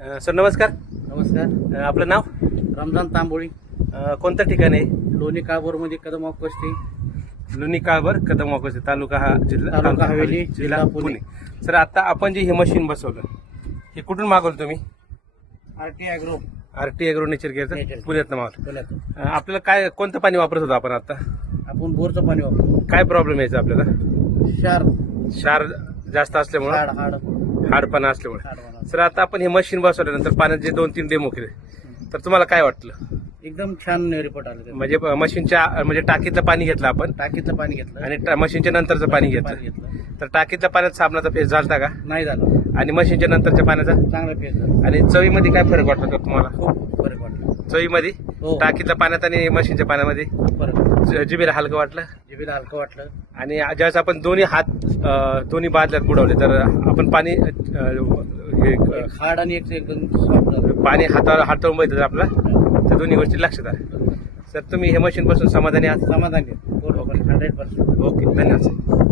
Sir नमस्कार. नमस्कार. आपलं नाव? रमजान तांबोळी, कोणतं ठिकाण आहे? लोणी काळभोरमध्ये कदम ऑफकोस्टी, लुणी काळभर कदम वाकोसे, तालुका हा जिल्हा तालुका हवेली, जिल्हा जिल्हा पुणे. सर आता आपण जे हे मशीन बसवलं हे कुठून मागवलं तुम्ही? RT agro RT agro nature केअरचं नेचर. पुण्यात मागवलं. पुण्यात. आपल्याला काय कोणतं पाणी वापरत होतो आपण आता? आपण बोरचं पाणी वापरतो. काय प्रॉब्लेम यायचा आपल्याला? क्षार क्षार जास्त असल्यामुळे, हाड हाड हाडपणा असल्यामुळे. हाड सर आता आपण हे मशीन बसवल्यानंतर पाण्यात जे 2-3 डेमो केले तर तुम्हाला काय वाटलं? एकदम छान रिपोर्ट आले त्याचे. म्हणजे मशीनच्या म्हणजे टाकीतलं पाणी घेतलं आपण टाकीतलं पाणी घेतलं आणि मशीनच्या नंतरचं पाणी पाणी घेतलं घेतलं तर टाकीतल्या पाण्यात साबणाचा फेस झालता का? नाही झालं. आणि मशीनच्या नंतरच्या पाण्याचा? चांगला फेस झाला. आणि चवीमध्ये काय फरक वाटला का तुम्हाला? खूप फरक वाटला. चवीमध्ये हो. टाकीतल्या पाण्यात आणि मशीनच्या पाण्यामध्ये खूप फरक वाटला. जिभेला हलकं वाटलं? जिभेला हलकं वाटलं. आणि ज्यावेळेस आपण दोन्ही हात दोन्ही बादल्यात बुडवले तर आपण पाणी हाड आणि एकदम सॉफ्ट झालं. पाणी हाताळून बघितलं तर आपला त्या दोन्ही गोष्टी लक्षात आल्या. सर तुम्ही हे मशीन पासून समाधानी आहात? समाधानी आहे. 100%. ओके, धन्यवाद सर.